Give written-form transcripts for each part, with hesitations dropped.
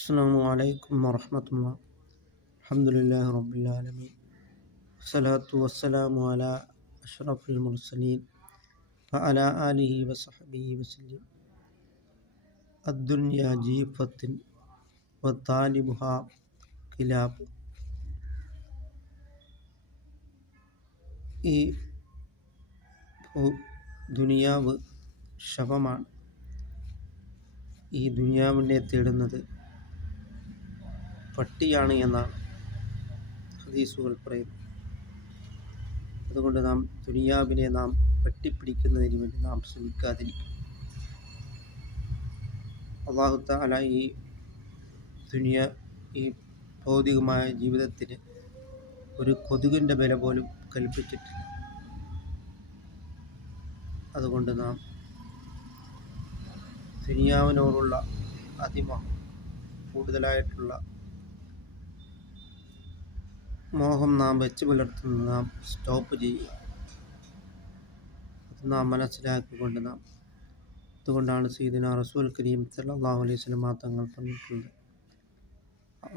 അസ്സലാമു അലൈക്കും വറഹ്മത്തുള്ളാഹി. അൽഹംദുലില്ലാഹി റബ്ബിൽ ആലമീൻ. വസ്സലാത്തു വസ്സലാമു അലാ അഷ്റഫിൽ മുർസലീൻ വഅലാ ആലിഹി വസഹ്ബിഹി വസല്ലം. അദ്ദുനിയ ജീഫത്തിൻ വത്താലിബുഹാ കിലാബ്. ഈ ദുനിയാവ് ശവമാണ്. ഈ ദുനിയാവിനെ തേടുന്നത് പട്ടിയാണ് എന്നാണ് ഹദീസുകൾ പറയുന്നത്. അതുകൊണ്ട് നാം ദുനിയാവിനെ നാം വെട്ടിപ്പിടിക്കുന്നതിന് വേണ്ടി നാം ശ്രമിക്കാതിരിക്കും. അല്ലാഹു തആല ഈ ഭൗതികമായ ജീവിതത്തിന് ഒരു കൊതുകിൻ്റെ വില പോലും കൽപ്പിച്ചിട്ടില്ല. അതുകൊണ്ട് നാം ദുനിയാവിനോടുള്ള കൂടുതലായിട്ടുള്ള മോഹം നാം വെച്ച് പുലർത്തുന്നത് നാം സ്റ്റോപ്പ് ചെയ്യുക. അത് നാം മനസ്സിലാക്കിക്കൊണ്ട് അതുകൊണ്ടാണ് സയ്യിദുനാ റസൂൽ കരീം സല്ലല്ലാഹു അലൈഹി വസല്ലം തങ്ങൾ പറഞ്ഞിട്ടുള്ളത്,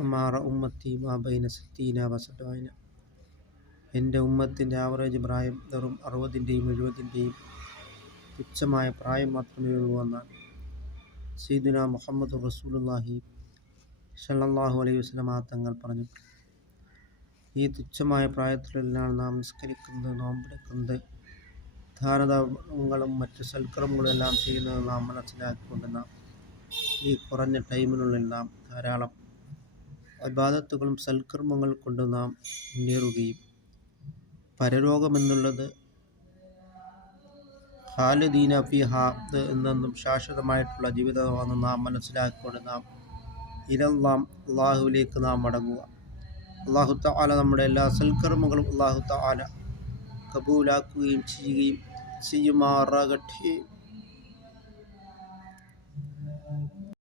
അമാറ ഉമ്മത്തി മാ ബൈന സിത്തീന വ സബഈന. എൻ്റെ ഉമ്മത്തിൻ്റെ ആവറേജ് പ്രായം വെറും 60-ൻ്റെയും 70-ൻ്റെയും തുച്ഛമായ പ്രായം മാത്രമേ ഉള്ളൂ എന്നാണ് സയ്യിദുനാ മുഹമ്മദ് റസൂലുള്ളാഹി സല്ലല്ലാഹു അലൈഹി വസല്ലം തങ്ങൾ പറഞ്ഞിട്ടുള്ളത്. ഈ തുച്ഛമായ പ്രായത്തിലെല്ലാം നാം നിസ്കരിക്കുന്നത്, നോമ്പെടുക്കുന്നത്, ദാനധർമ്മങ്ങളും മറ്റ് സൽക്കർമ്മങ്ങളും എല്ലാം ചെയ്യുന്നത് നാം മനസ്സിലാക്കിക്കൊണ്ട് നാം ഈ കുറഞ്ഞ ടൈമിനുള്ളിൽ നാം ധാരാളം ഇബാദത്തുകളും സൽക്കർമ്മങ്ങൾ കൊണ്ട് നാം മുന്നേറുകയും പരലോകമെന്നുള്ളത് ഖാലിദീന ഫീഹാ എന്നെന്നും ശാശ്വതമായിട്ടുള്ള ജീവിതമാണെന്ന് നാം മനസ്സിലാക്കിക്കൊണ്ട് നാം അല്ലാഹുവിലേക്ക് നാം മടങ്ങുക. അല്ലാഹു തആല നമ്മുടെ എല്ലാ സൽക്കർമ്മങ്ങളും അല്ലാഹു തആല കബൂലാക്കുകയും ചെയ്യുമാറാകട്ടെ.